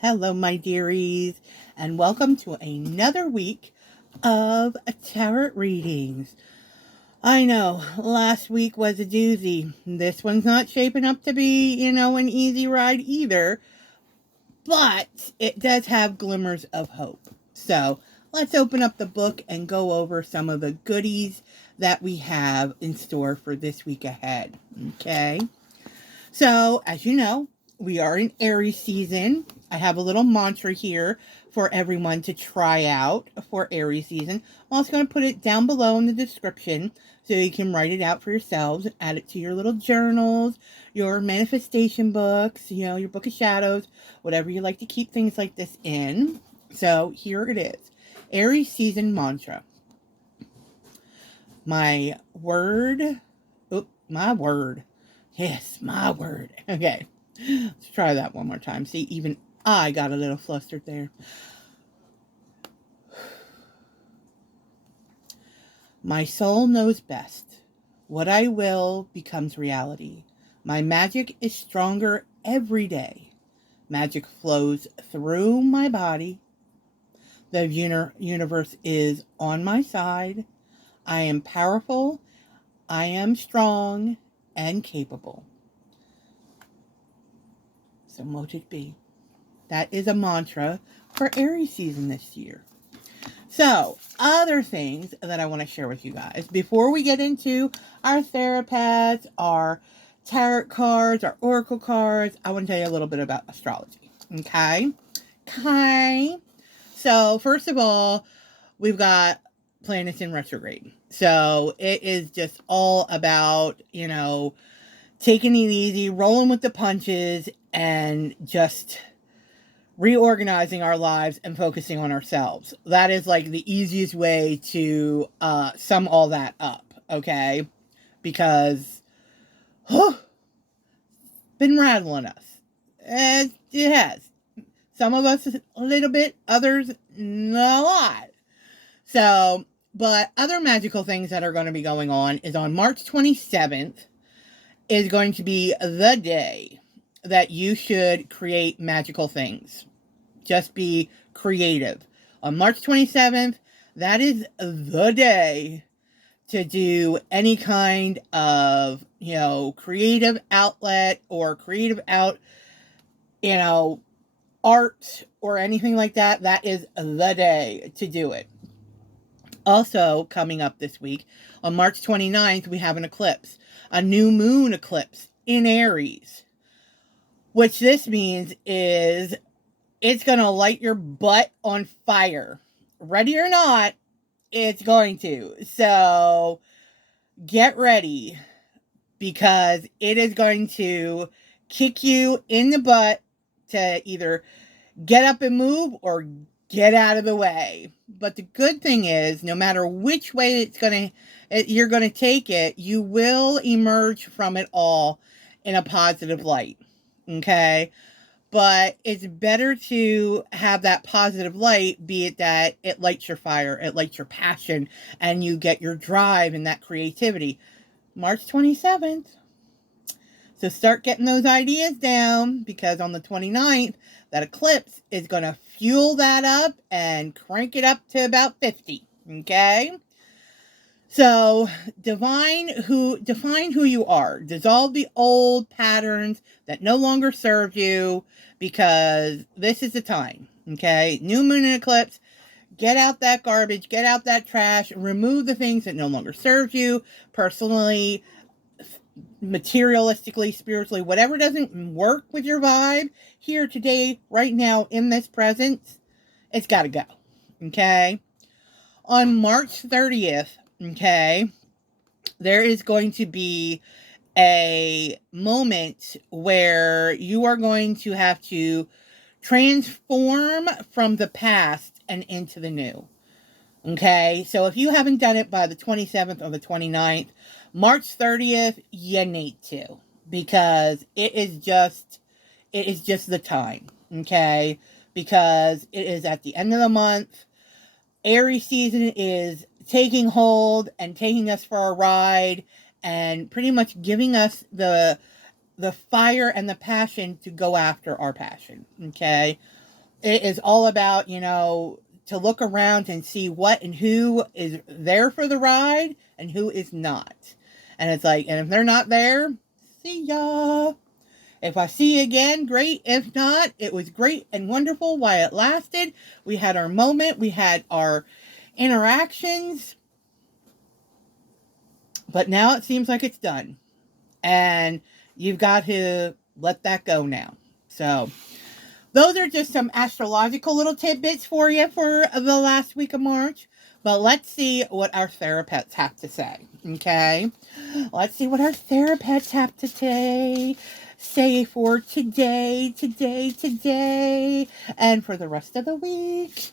Hello, my dearies, and welcome to another week of tarot readings. I know, last week was a doozy. This one's not shaping up to be, an easy ride either, but it does have glimmers of hope. So, let's open up the book and go over some of the goodies that we have in store for this week ahead. Okay? So, as you know, we are in Aries season. I have a little mantra here for everyone to try out for Aries season. I'm also going to put it down below in the description so you can write it out for yourselves and add it to your little journals, your manifestation books, your book of shadows, whatever you like to keep things like this in. So here it is. Aries season mantra. My word. My word. Yes, my word. Okay. Let's try that one more time. See, even I got a little flustered there. My soul knows best. What I will becomes reality. My magic is stronger every day. Magic flows through my body. The universe is on my side. I am powerful. I am strong and capable. So mote it be. That is a mantra for Aries season this year. So, other things that I want to share with you guys before we get into our therapaths, our tarot cards, our oracle cards, I want to tell you a little bit about astrology. Okay? So, first of all, we've got planets in retrograde. So, it is just all about, taking it easy, rolling with the punches, and just reorganizing our lives and focusing on ourselves. That is like the easiest way to sum all that up, okay? Because, been rattling us. It has. Some of us a little bit, others not a lot. So, but other magical things that are going to be going on is on March 27th is going to be the day that you should create magical things. Just be creative. On March 27th, that is the day to do any kind of, creative outlet or creative art or anything like that. That is the day to do it. Also, coming up this week, on March 29th, we have an eclipse, a new moon eclipse in Aries. Which this means is it's going to light your butt on fire. Ready or not, it's going to. So get ready because it is going to kick you in the butt to either get up and move or get out of the way. But the good thing is, no matter which way you're going to take it, you will emerge from it all in a positive light. Okay? But it's better to have that positive light, be it that it lights your fire, it lights your passion, and you get your drive and that creativity. March 27th. So start getting those ideas down because on the 29th, that eclipse is going to fuel that up and crank it up to about 50. Okay? So define who you are. Dissolve the old patterns that no longer serve you because this is the time. Okay? New moon and eclipse. Get out that garbage, get out that trash, remove the things that no longer serve you personally, materialistically, spiritually, whatever doesn't work with your vibe here today, right now, in this presence, it's got to go. Okay? On March 30th, okay, there is going to be a moment where you are going to have to transform from the past and into the new. Okay, so if you haven't done it by the 27th or the 29th, March 30th, you need to, because it is just the time, okay? Because it is at the end of the month. Aries season is taking hold and taking us for a ride and pretty much giving us the fire and the passion to go after our passion, okay? it is all about, you know, to look around and see what and who is there for the ride and who is not. And it's like, and if they're not there, see ya. If I see you again, great. If not, it was great and wonderful while it lasted. We had our moment. We had our interactions. But now it seems like it's done. And you've got to let that go now. So those are just some astrological little tidbits for you for the last week of March. But let's see what our therapists have to say. Okay? Let's see what our therapists have to say for today, and for the rest of the week.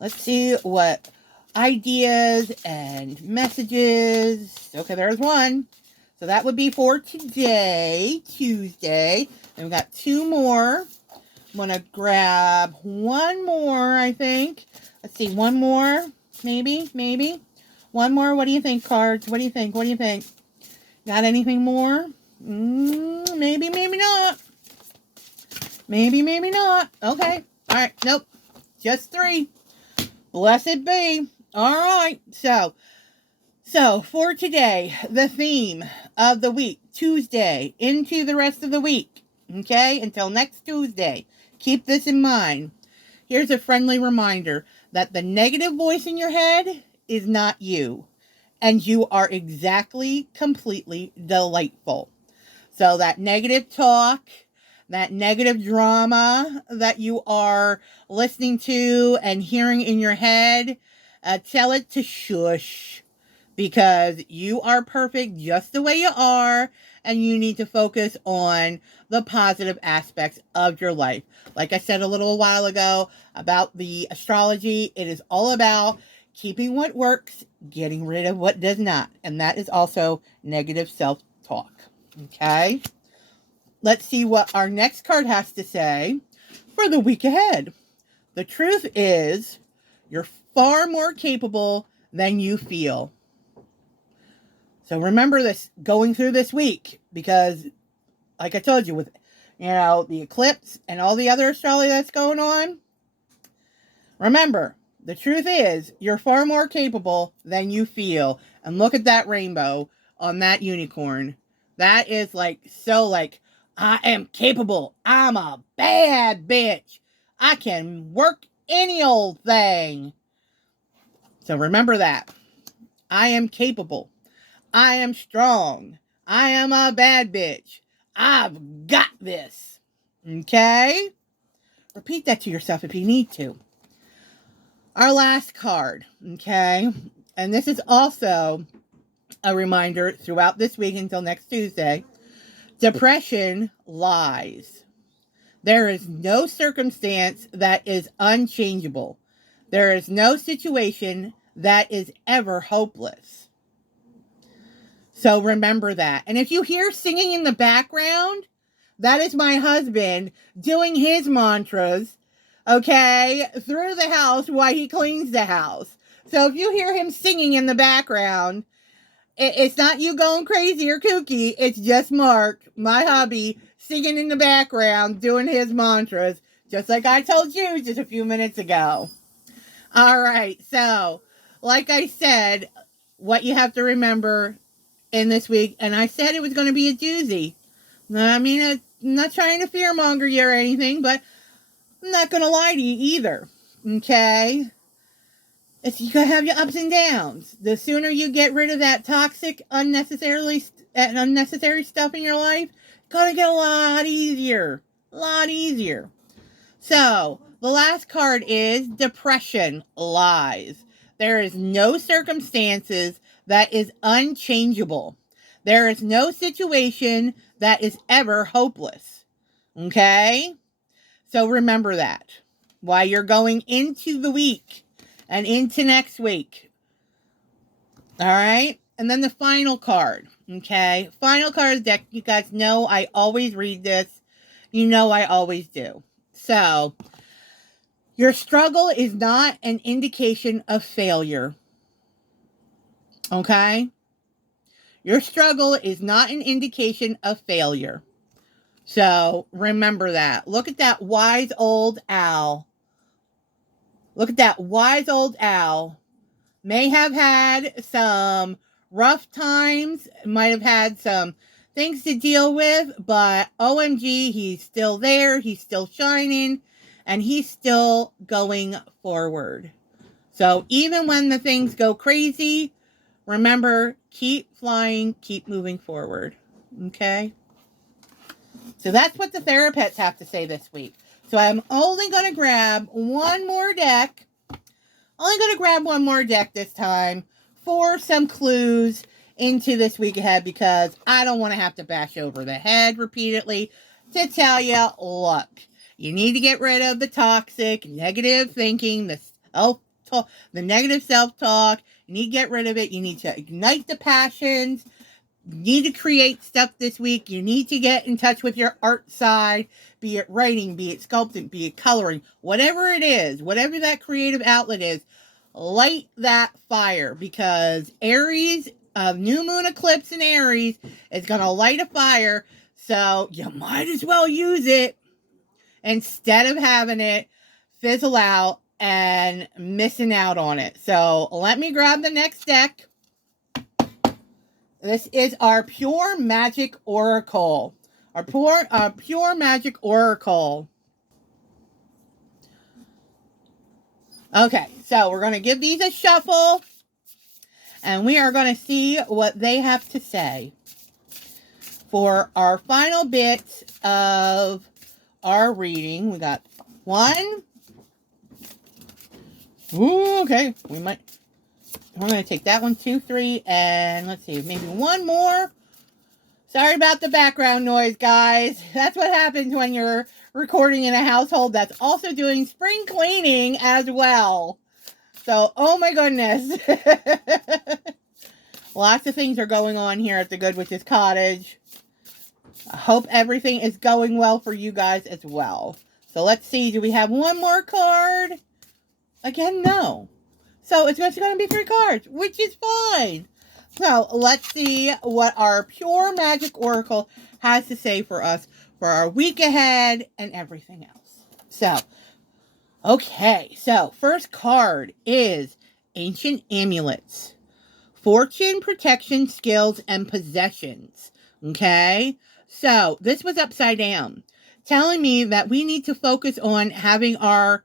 Let's see what ideas and messages. Okay, there's one. So that would be for today, Tuesday. And we've got two more. I'm going to grab one more, I think. Let's see, one more. Maybe. One more. What do you think, cards? What do you think? Got anything more? Maybe not. Maybe not. Okay. All right. Nope. Just three. Blessed be. All right. So for today, the theme of the week, Tuesday, into the rest of the week. Okay? Until next Tuesday. Keep this in mind. Here's a friendly reminder that the negative voice in your head is not you. And you are exactly, completely delightful. So that negative talk, that negative drama that you are listening to and hearing in your head, tell it to shush. Because you are perfect just the way you are, and you need to focus on the positive aspects of your life. Like I said a little while ago about the astrology, it is all about keeping what works, getting rid of what does not. And that is also negative self-talk. Okay? Let's see what our next card has to say for the week ahead. The truth is, you're far more capable than you feel. So remember this going through this week, because like I told you, with, you know, the eclipse and all the other astrology that's going on, remember, the truth is you're far more capable than you feel. And look at that rainbow on that unicorn. That is like, so like, I am capable. I'm a bad bitch. I can work any old thing. So remember that. I am capable. I am strong. I am a bad bitch. I've got this. Okay? Repeat that to yourself if you need to. Our last card. Okay? And this is also a reminder throughout this week until next Tuesday. Depression lies. There is no circumstance that is unchangeable. There is no situation that is ever hopeless. So remember that. And if you hear singing in the background, that is my husband doing his mantras, okay, through the house while he cleans the house. So if you hear him singing in the background, it's not you going crazy or kooky. It's just Mark, my hubby, singing in the background, doing his mantras, just like I told you just a few minutes ago. All right. So, like I said, what you have to remember in this week, and I said it was going to be a doozy. I mean, I'm not trying to fearmonger you or anything, but I'm not going to lie to you either. Okay? You're going to have your ups and downs. The sooner you get rid of that toxic, unnecessary stuff in your life, it's going to get a lot easier. A lot easier. So, the last card is depression lies. There is no circumstances that is unchangeable. There is no situation that is ever hopeless. Okay? So remember that while you're going into the week and into next week. All right? And then the final card. Okay? Final card deck. You guys know I always read this. You know I always do. So, your struggle is not an indication of failure. Okay? Your struggle is not an indication of failure. So remember that. Look at that wise old owl. Look at that wise old owl. May have had some rough times, might have had some things to deal with, but OMG, he's still there, he's still shining, and he's still going forward. So even when the things go crazy, remember, keep flying, keep moving forward. Okay? So that's what the therapists have to say this week. So I'm only going to grab one more deck. Only going to grab one more deck this time for some clues into this week ahead, because I don't want to have to bash over the head repeatedly to tell you, look, you need to get rid of the toxic, negative thinking, the negative self-talk. You need to get rid of it. You need to ignite the passions. You need to create stuff this week. You need to get in touch with your art side, be it writing, be it sculpting, be it coloring, whatever it is, whatever that creative outlet is, light that fire, because Aries, new moon eclipse in Aries is going to light a fire. So you might as well use it instead of having it fizzle out and missing out on it. So let me grab the next deck. This is our Pure Magic Oracle. Our Pure Magic Oracle. Okay, so we're going to give these a shuffle, and we are going to see what they have to say for our final bit of our reading. We got one. Ooh, okay, we're going to take that one, 2, 3, and let's see, maybe one more. Sorry about the background noise, guys. That's what happens when you're recording in a household that's also doing spring cleaning as well. So, oh my goodness. Lots of things are going on here at the Goodwitch's Cottage. I hope everything is going well for you guys as well. So let's see, do we have one more card? Again, no. So it's just going to be 3 cards, which is fine. So let's see what our Pure Magic Oracle has to say for us for our week ahead and everything else. So, okay. So first card is Ancient Amulets. Fortune, protection, skills, and possessions. Okay. So this was upside down, telling me that we need to focus on having our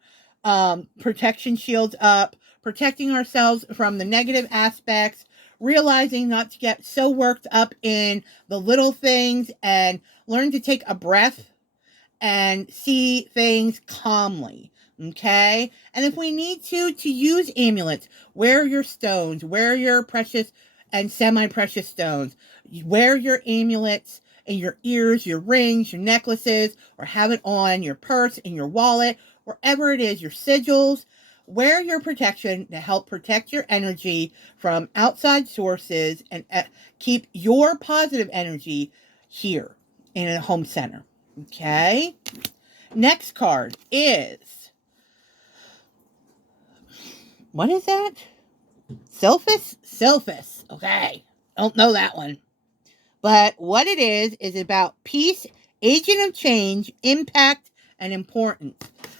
protection shields up, protecting ourselves from the negative aspects, realizing not to get so worked up in the little things, and learn to take a breath and see things calmly. Okay? And if we need to use amulets, wear your stones, wear your precious and semi-precious stones, wear your amulets in your ears, your rings, your necklaces, or have it on your purse, in your wallet, wherever it is, your sigils. Wear your protection to help protect your energy from outside sources and keep your positive energy here in a home center. Okay? Next card is, what is that? Sylphus. Okay. Don't know that one. But what it is about peace, agent of change, impact, and importance.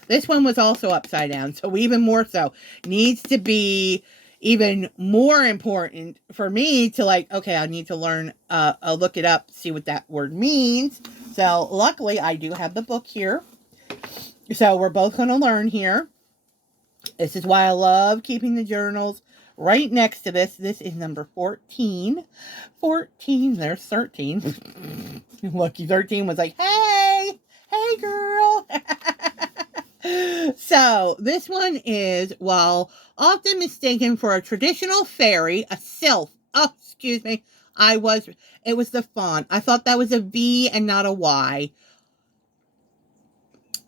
This one was also upside down, so even more so. Needs to be even more important for me to okay, I need to learn, I'll look it up, see what that word means. So luckily I do have the book here. So we're both going to learn here. This is why I love keeping the journals right next to this. This is number 14. 14, there's 13. Lucky 13 was like, hey girl. So this one is, while often mistaken for a traditional fairy, a sylph. Oh, excuse me. It was the font. I thought that was a V and not a Y.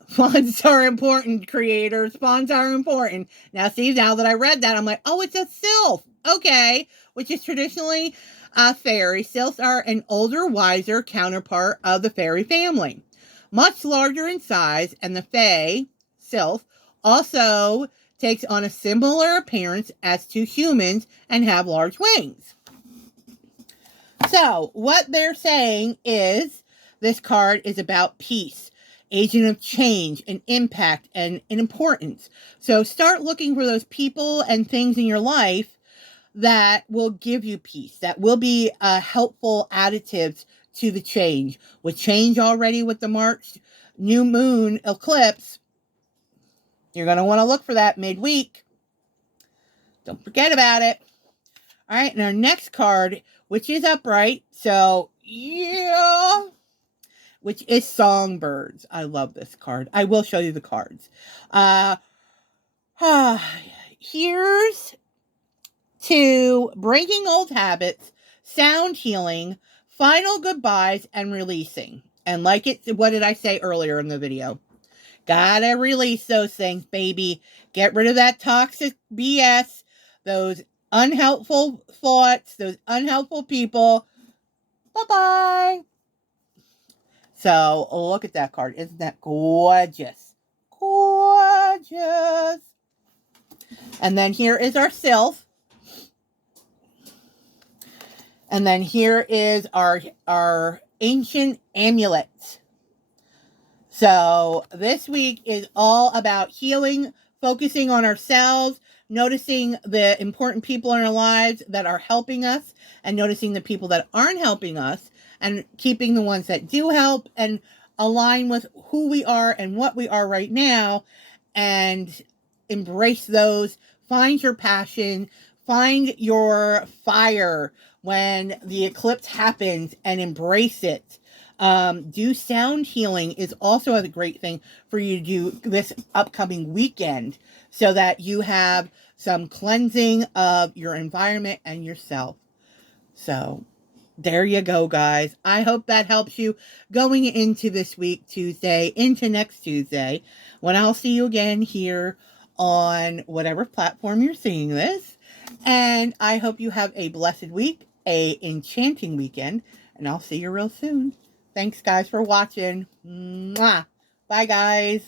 Fonts are important, creators. Fonts are important. Now, see, now that I read that, I'm like, oh, it's a sylph. Okay. Which is traditionally a fairy. Sylphs are an older, wiser counterpart of the fairy family. Much larger in size, and the fae, sylph, also takes on a similar appearance as to humans and have large wings. So, what they're saying is, this card is about peace, agent of change, and impact, and importance. So start looking for those people and things in your life that will give you peace, that will be helpful additives to the change. With change already with the March new moon eclipse, you're going to want to look for that midweek. Don't forget about it. All right, and our next card, which is upright, so yeah, which is Songbirds. I love this card. I will show you the cards. Here's to breaking old habits, sound healing, final goodbyes, and releasing. And like what did I say earlier in the video? Gotta release those things, baby. Get rid of that toxic BS, those unhelpful thoughts, those unhelpful people. Bye-bye. So, look at that card. Isn't that gorgeous? Gorgeous. And then here is our sylph. And then here is our ancient amulet. So this week is all about healing, focusing on ourselves, noticing the important people in our lives that are helping us, and noticing the people that aren't helping us, and keeping the ones that do help and align with who we are and what we are right now, and embrace those. Find your passion, find your fire when the eclipse happens, and embrace it. Do sound healing is also a great thing for you to do this upcoming weekend, so that you have some cleansing of your environment and yourself. So there you go, guys. I hope that helps you going into this week, Tuesday, into next Tuesday, when I'll see you again here on whatever platform you're seeing this. And I hope you have a blessed week, a enchanting weekend, and I'll see you real soon. Thanks, guys, for watching. Mwah. Bye, guys.